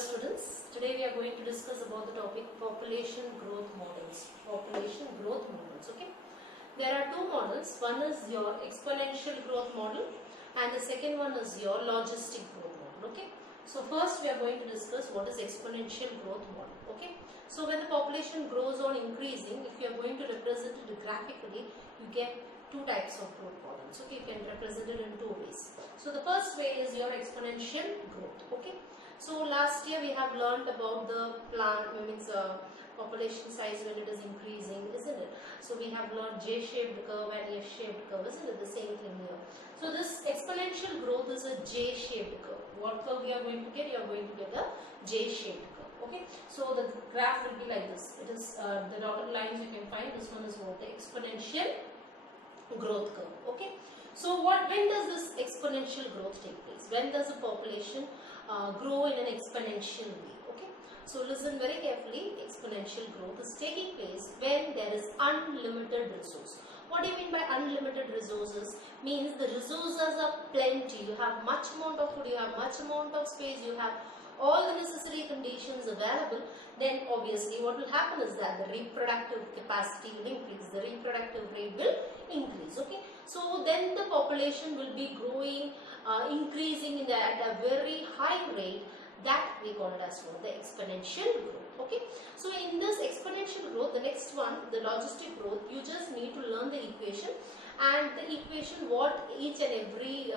students, today we are going to discuss about the topic population growth models. Population growth models, okay. There are two models. One is your exponential growth model and the second one is your logistic growth model, okay. So first we are going to discuss what is exponential growth model, okay. So when the population grows on increasing, if you are going to represent it graphically, you get two types of growth models, okay. You can represent it in two ways. So the first way is your exponential growth, okay. So last year we have learned about the population size when it is increasing, isn't it? So we have learned J-shaped curve and S-shaped curve, isn't it? The same thing here. So this exponential growth is a J-shaped curve. What curve you are going to get? You are going to get a J-shaped curve, okay? So the graph will be like this. It is the dotted lines you can find. This one is what? The exponential growth curve, okay? So when does this exponential growth take place? When does the population grow in an exponential way, okay? So listen very carefully. Exponential growth is taking place when there is unlimited resource. What do you mean by unlimited resources? Means the resources are plenty. You have much amount of food, you have much amount of space, you have all the necessary conditions available. Then obviously what will happen is that the reproductive capacity will increase, the reproductive rate will increase, okay. So then the population will be growing, increasing at a very high rate. That we call it as the exponential growth, okay. So in this exponential growth, the next one, the logistic growth, you just need to learn the equation, and the equation what each and every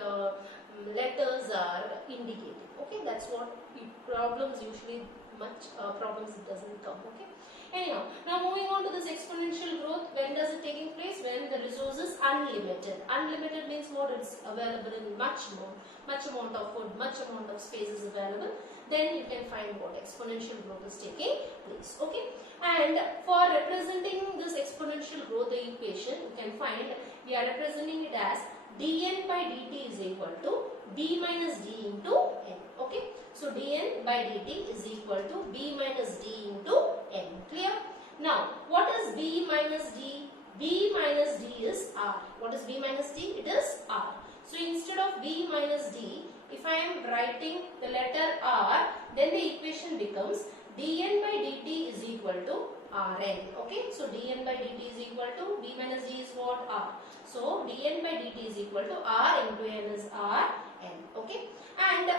letters are indicating, okay. That's what problems usually problems it doesn't come, okay. Anyhow, now moving on to this exponential growth, when does it taking place? When the resource is unlimited. Unlimited means what? It's available in much amount of food, much amount of space is available. Then you can find what exponential growth is taking place, okay. And for representing this exponential growth, the equation you can find, we are representing it as dn by dt is equal to b minus d into n, okay. So dn by dt is equal to b minus d into n. Clear? Now what is b minus d? B minus d is r. What is b minus d? It is r. So instead of b minus d, if I am writing the letter r, then the equation becomes dn by dt is equal to rn, okay. So dn by dt is equal to b minus d is what? R. So dn by dt is equal to r into n is rn, okay. And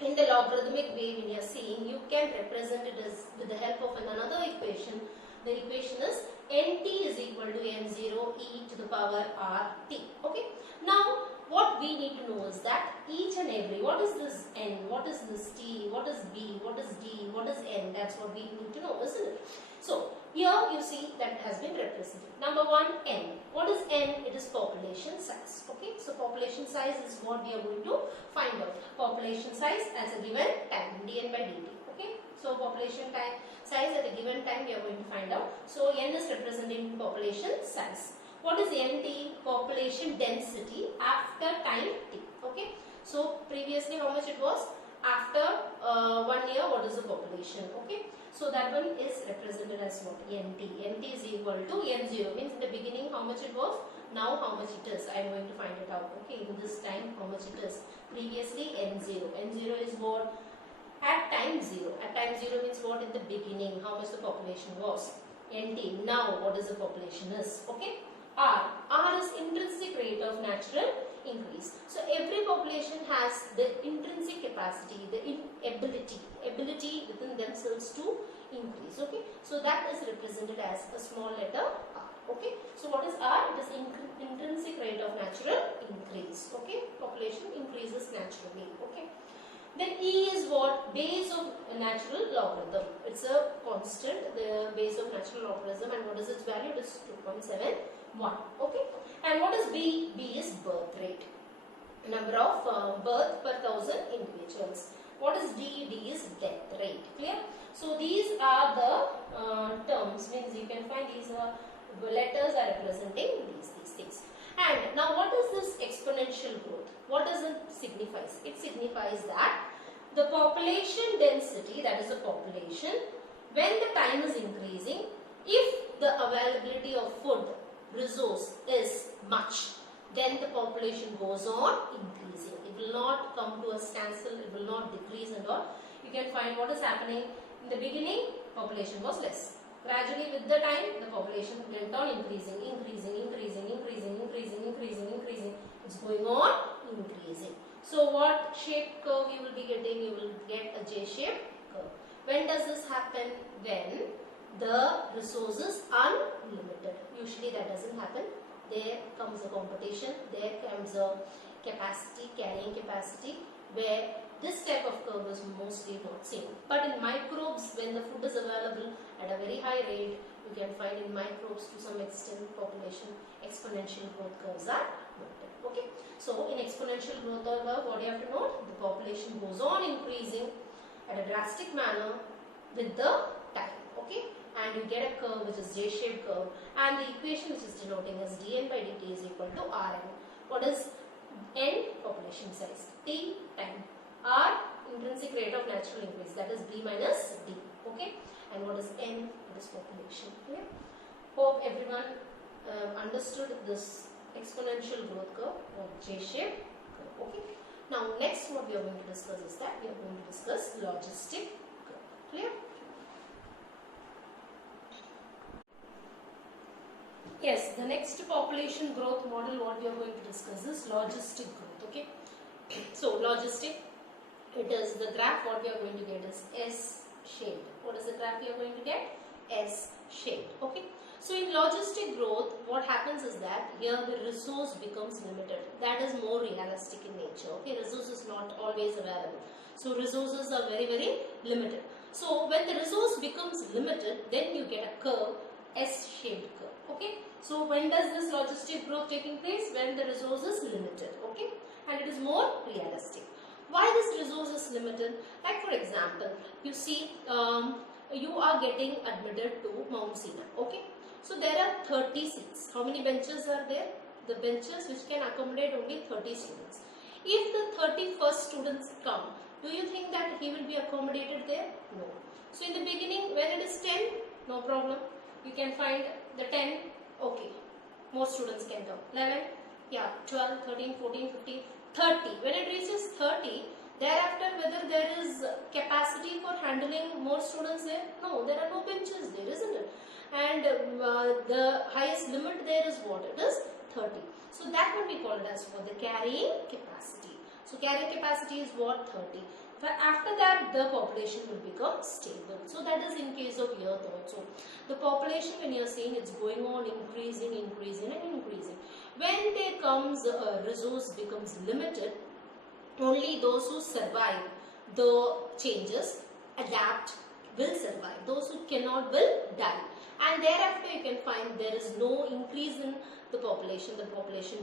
in the logarithmic way, when you are seeing, you can represent it as with the help of another equation. The equation is nt is equal to n0 e to the power rt, okay. Now what we need to know is that each and every, what is this n, what is this t, what is b, what is d, what is n, that's what we need to know, isn't it? So here you see that has been represented. Number one, n. What is n? It is population size, okay. So population size is what we are going to find out. Population size as a given time, dn by dt, okay. So population size at a given time we are going to find out. So n is representing population size. What is nt? Population density after time t, okay. So previously how much it was? After 1 year, what is the population, okay. So that one is represented as what? nt. Nt is equal to n0, means in the beginning how much it was, now how much it is. I am going to find it out, okay. In this time how much it is. Previously n0. N0 is what? At time 0. At time 0 means what? In the beginning how much the population was. Nt. Now what is the population is, okay. R. R is intrinsic rate of natural increase. So every population has the intrinsic capacity, the ability within themselves to increase, okay. So that is represented as a small letter r, okay. So what is r? It is intrinsic rate of natural increase, okay. Population increases naturally, okay. Then E is what? Base of natural logarithm. It's a constant, the base of natural logarithm, and what is its value? It is 2.71, okay. And what is B? B is birth rate, number of birth per 1000 individuals. What is D? D is death rate. Clear? So these are the terms, means you can find these letters are representing these things. And now what is this exponential growth? What does it signify? It signifies that the population density, that is the population, when the time is increasing, if the availability of food resource is much, then the population goes on increasing. It will not come to a standstill, it will not decrease and all. you can find what is happening. In the beginning, population was less. Gradually with the time, the population went on increasing. It's going on increasing. So what shaped curve you will be getting? You will get a J-shaped curve. When does this happen? When the resources unlimited. Usually that doesn't happen. There comes a competition. There comes a capacity, carrying capacity, where this type of curve is mostly not seen. But in microbes, when the food is available at a very high rate, you can find in microbes to some extent population exponential growth curves are noted. Okay. So in exponential growth curve, what you have to note? The population goes on increasing at a drastic manner with the time. Okay. And you get a curve which is J-shaped curve, and the equation which is denoting as dn by dt is equal to Rn. What is n? Population size. T time. R, intrinsic rate of natural increase, that is B minus D. Okay. And what is N? It is population. Okay. Hope everyone understood this exponential growth curve or J-shaped curve. Okay. Now next what we are going to discuss is that we are going to discuss logistic curve. Clear? Yes, the next population growth model what we are going to discuss is logistic growth. Okay. So logistic, it is the graph what we are going to get is S-shaped. What is the graph we are going to get? S-shaped. Okay. So in logistic growth, what happens is that here the resource becomes limited. That is more realistic in nature. Okay. Resource is not always available. So resources are very, very limited. So when the resource becomes limited, then you get a curve, S-shaped curve. Okay. So when does this logistic growth taking place? When the resource is limited. Okay. And it is more realistic. Why this resource is limited? Like for example, you see you are getting admitted to Mount Sinai. Okay. So there are 30 seats. How many benches are there? The benches which can accommodate only 30 students. If the 31st students come, do you think that he will be accommodated there? No. So in the beginning when it is 10, no problem. You can find the 10, okay. More students can come. 11, yeah, 12, 13, 14, 15, 30. When it reaches 30, thereafter whether there is capacity for handling more students there? No, there are no benches there, isn't it? And the highest limit there is what? It is 30. So that would be called as for the carrying capacity. So carrying capacity is what? 30. But after that the population will become stable. So that is in case of Earth also. The population when you are seeing it's going on increasing. When there comes a resource becomes limited, only those who survive the changes, adapt, will survive. Those who cannot will die. And thereafter you can find there is no increase in the population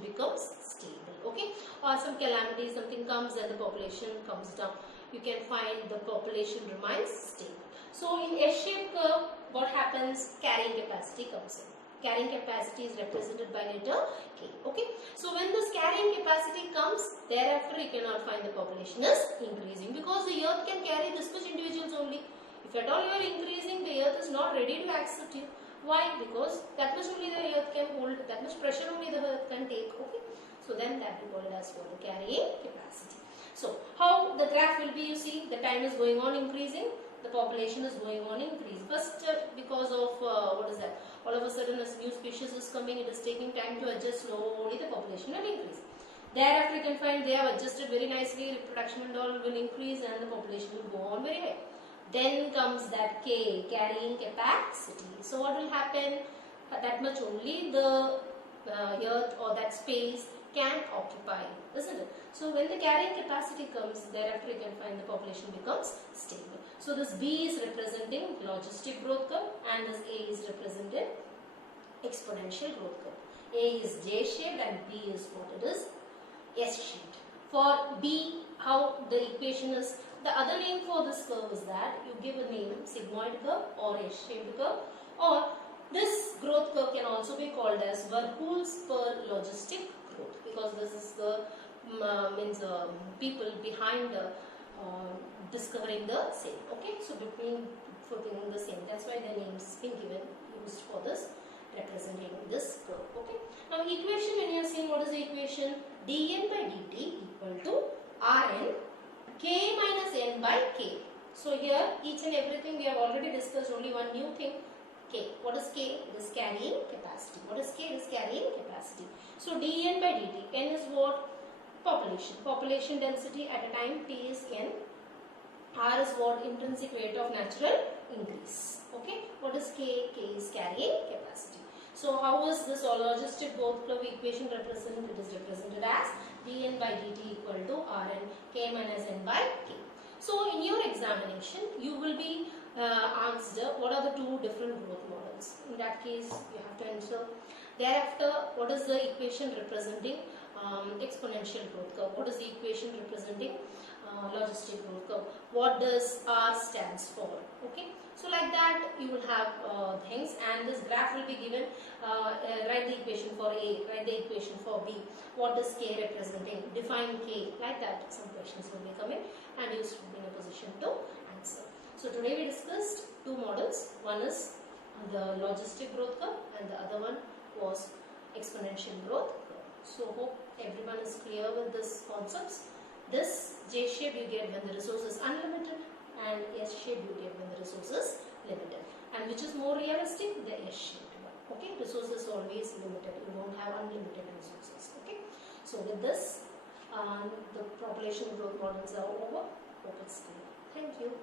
becomes stable. Okay. Or some calamity, something comes and the population comes down. You can find the population remains stable. So in S-shaped curve, what happens? Carrying capacity comes in. Carrying capacity is represented by letter K. Okay. So when this carrying capacity comes, thereafter you cannot find the population is increasing, because the earth can carry this much individuals only. If at all you are increasing, the earth is not ready to accept you. Why? Because that much only the earth can hold, that much pressure only the earth can take. Okay. So then that we call it as for the carrying capacity. So how the graph will be, you see, the time is going on increasing, the population is going on increase. First because of what is that? All of a sudden a new species is coming, it is taking time to adjust, slowly the population will increase. Thereafter you can find they have adjusted very nicely, reproduction and all will increase and the population will go on very high. Then comes that K, carrying capacity. So what will happen? That much only the earth or that space can occupy, isn't it? So when the carrying capacity comes, thereafter you can find the population becomes stable. So this B is representing logistic growth curve and this A is representing exponential growth curve. A is J-shaped and B is what it is? S-shaped. For B, how the equation is, the other name for this curve is that you give a name sigmoid curve or S-shaped curve, or this growth curve can also be called as Whirlpool's per logistic growth, because this is the people behind discovering the same. Okay, so between putting the same, that's why the name is being given, used for this, representing this curve. Okay, now equation, when you are seeing what is the equation? dn by dt equal to Rn K minus n by K. So So here each and everything we have already discussed, only one new thing, K. What is K? It is carrying capacity. What is K? It is carrying capacity. So dN by dt. N is what? Population. Population density at a time T is N. R is what? Intrinsic rate of natural increase. Okay. What is K? K is carrying capacity. So how is this logistic growth curve equation represented? It is represented as dN by dt equal to Rn K minus N by K. So in your examination, you will be asked what are the two different growth models. In that case, you have to answer. Thereafter, what is the equation representing exponential growth curve? What is the equation representing logistic growth curve? What does R stands for? Okay. So like that, you will have things, and this graph will be given. Write the equation for A, write the equation for B. What is K representing? Define K. Like that, some questions will be coming, and you should be in a position to answer. So today we discussed two models. One is the logistic growth curve, and the other one was exponential growth curve. So hope everyone is clear with these concepts. This J shape you get when the resource is unlimited, and S shape you get when the resource is limited. And which is more realistic? The S shaped one. Okay, resource is always limited. You won't have unlimited resources. Okay, so with this, the population growth models are over. Hope it's clear. Thank you.